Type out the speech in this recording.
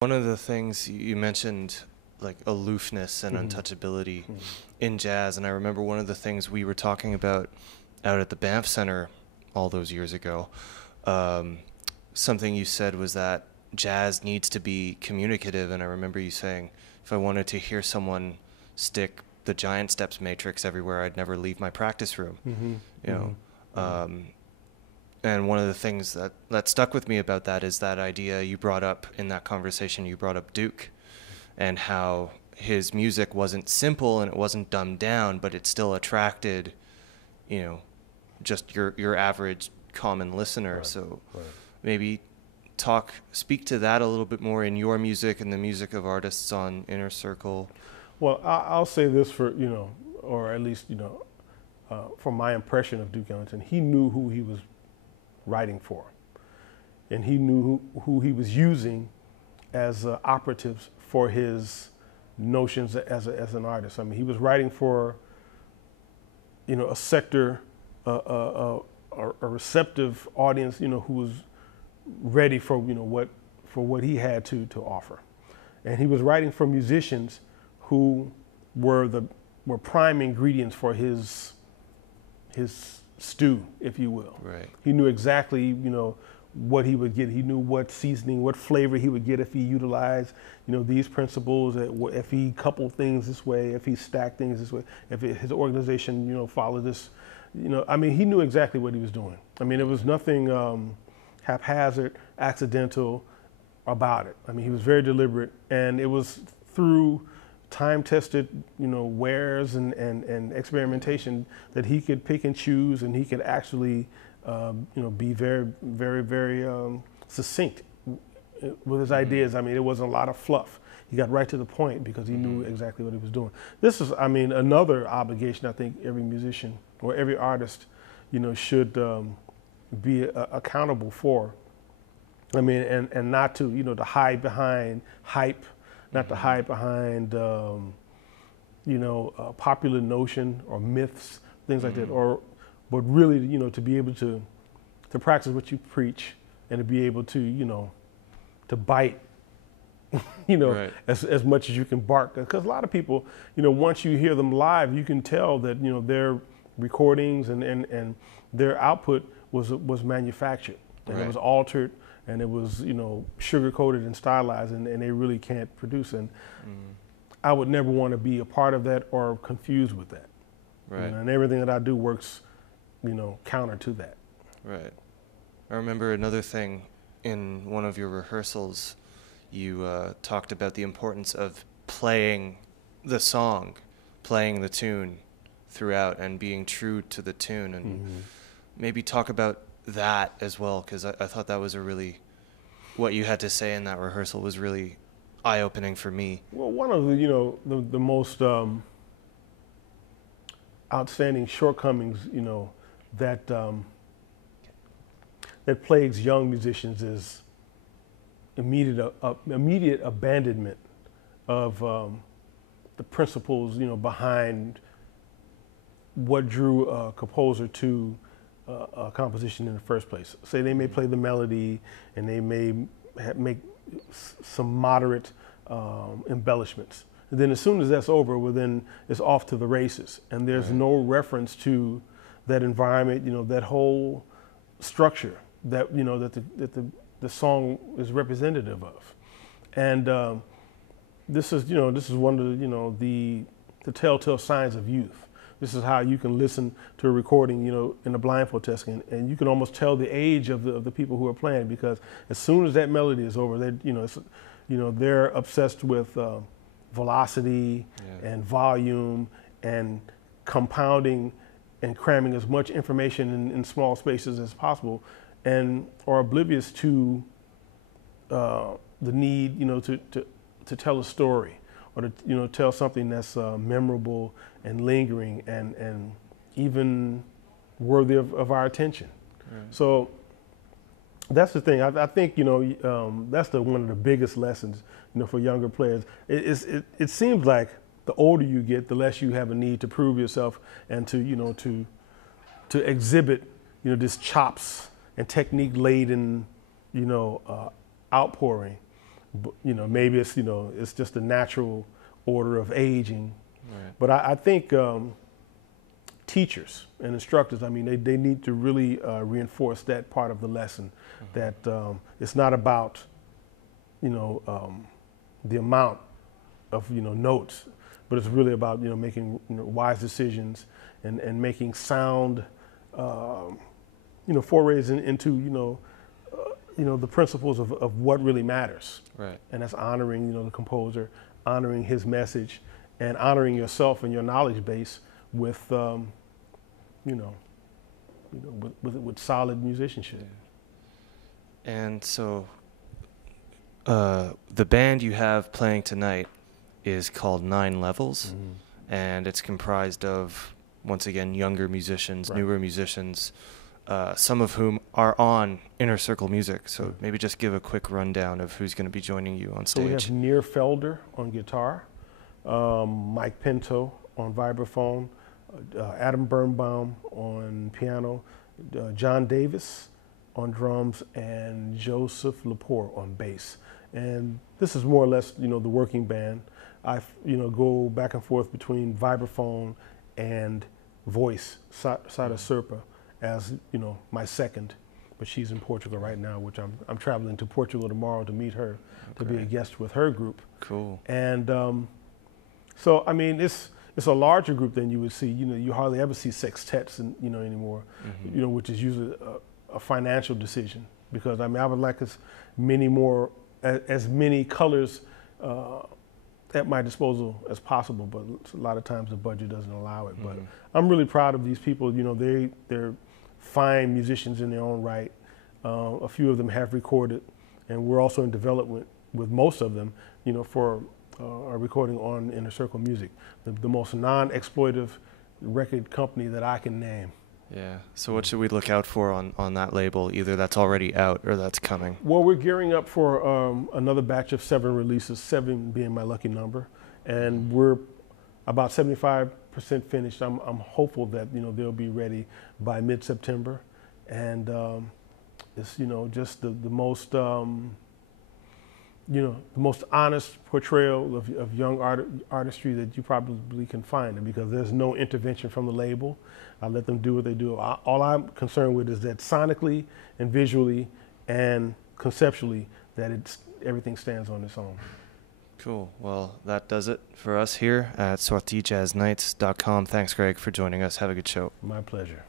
One of the things you mentioned, like aloofness and untouchability in jazz, and I remember one of the things we were talking about out at the Banff Center all those years ago. Something you said was that jazz needs to be communicative, and I remember you saying, if I wanted to hear someone stick the Giant Steps Matrix everywhere, I'd never leave my practice room. You know, and one of the things that stuck with me about that is that idea you brought up in that conversation. You brought up Duke, and how his music wasn't simple and it wasn't dumbed down, but it still attracted, you know, just your average common listener. Right, so right. maybe speak to that a little bit more in your music and the music of artists on Inner Circle. Well, I'll say this for, or at least, from my impression of Duke Ellington, he knew who he was writing for. And he knew who he was using as operatives for his notions as an artist. I mean, he was writing for, a sector, a receptive audience, who was ready for, what he had to offer. And he was writing for musicians who were prime ingredients for his stew, if you will. Right. He knew exactly, what he would get. He knew what seasoning, what flavor he would get if he utilized, these principles, if he coupled things this way, if he stacked things this way, if his organization, followed this, I mean, he knew exactly what he was doing. I mean, there was nothing haphazard, accidental about it. I mean, he was very deliberate, and it was through time-tested, wares and experimentation that he could pick and choose, and he could actually, be very, very, very succinct with his ideas. I mean, it wasn't a lot of fluff. He got right to the point because he knew exactly what he was doing. This is, I mean, another obligation I think every musician or every artist, should be accountable for. I mean, and not to, to hide behind hype, not to hide behind, popular notion or myths, things like that, but really, to be able to practice what you preach and to be able to, to bite, Right. as much as you can bark. Because a lot of people, once you hear them live, you can tell that, their recordings and their output was manufactured and Right. it was altered. And it was, sugar-coated and stylized, and they really can't produce. And I would never want to be a part of that or confused with that. Right. And everything that I do works, counter to that. Right. I remember another thing in one of your rehearsals, you talked about the importance of playing the song, playing the tune throughout and being true to the tune. And maybe talk about that as well, because I thought that was what you had to say in that rehearsal was really eye-opening for me. Well, one of the, the most outstanding shortcomings, that that plagues young musicians is immediate abandonment of the principles, behind what drew a composer to a composition in the first place. Say they may play the melody and they may make some moderate embellishments. And then as soon as that's over, well, then it's off to the races. And there's Right. no reference to that environment, that whole structure that, that the song is representative of. And this is one of the telltale signs of youth. This is how you can listen to a recording, in a blindfold test, and you can almost tell the age of the people who are playing, because as soon as that melody is over, they're obsessed with velocity and volume and compounding and cramming as much information in small spaces as possible, and are oblivious to the need, to tell a story, or to tell something that's memorable and lingering and even worthy of our attention. Right. So that's the thing. I think that's one of the biggest lessons for younger players. It seems like the older you get, the less you have a need to prove yourself and to exhibit this chops and technique laden outpouring. You know, maybe it's, you know, it's just a natural order of aging. Right. But I think teachers and instructors, I mean, they need to really reinforce that part of the lesson, that it's not about, you know, the amount of, you know, notes, but it's really about, you know, making, you know, wise decisions and making sound, you know, forays into, you know, the principles of what really matters. Right. And that's honoring, you know, the composer, honoring his message, and honoring yourself and your knowledge base with, with solid musicianship. Yeah. And so, the band you have playing tonight is called 9 Levels, and it's comprised of, once again, younger musicians, Right. newer musicians, some of whom are on Inner Circle Music. So maybe just give a quick rundown of who's going to be joining you on So we stage. have Near Felder on guitar, Mike Pinto on vibraphone, Adam Birnbaum on piano, John Davis on drums, and Joseph Lepore on bass. And this is more or less, you know, the working band. I, you know, go back and forth between vibraphone and voice, Sada Serpa, as, you know, my second, but she's in Portugal right now, which I'm traveling to Portugal tomorrow to meet her, to be a guest with her group. Cool. And so, I mean, it's a larger group than you would see. You know, you hardly ever see sextets, you know, anymore. You know, which is usually a financial decision, because I mean, I would like as many colors at my disposal as possible, but a lot of times the budget doesn't allow it. But I'm really proud of these people. You know, they're fine musicians in their own right. A few of them have recorded, and we're also in development with most of them, you know, for a recording on Inner Circle Music, the most non-exploitive record company that I can name. Yeah. So what should we look out for on that label, either that's already out or that's coming? Well, we're gearing up for another batch of 7 releases, 7 being my lucky number, and we're about 75% finished. I'm hopeful that, you know, they'll be ready by mid-September, and it's, you know, just the most you know, the most honest portrayal of young artistry that you probably can find, and because there's no intervention from the label. I let them do what they do. All I'm concerned with is that sonically and visually and conceptually, that everything stands on its own. Cool. Well, that does it for us here at sortiejazznights.com. Thanks, Greg, for joining us. Have a good show. My pleasure.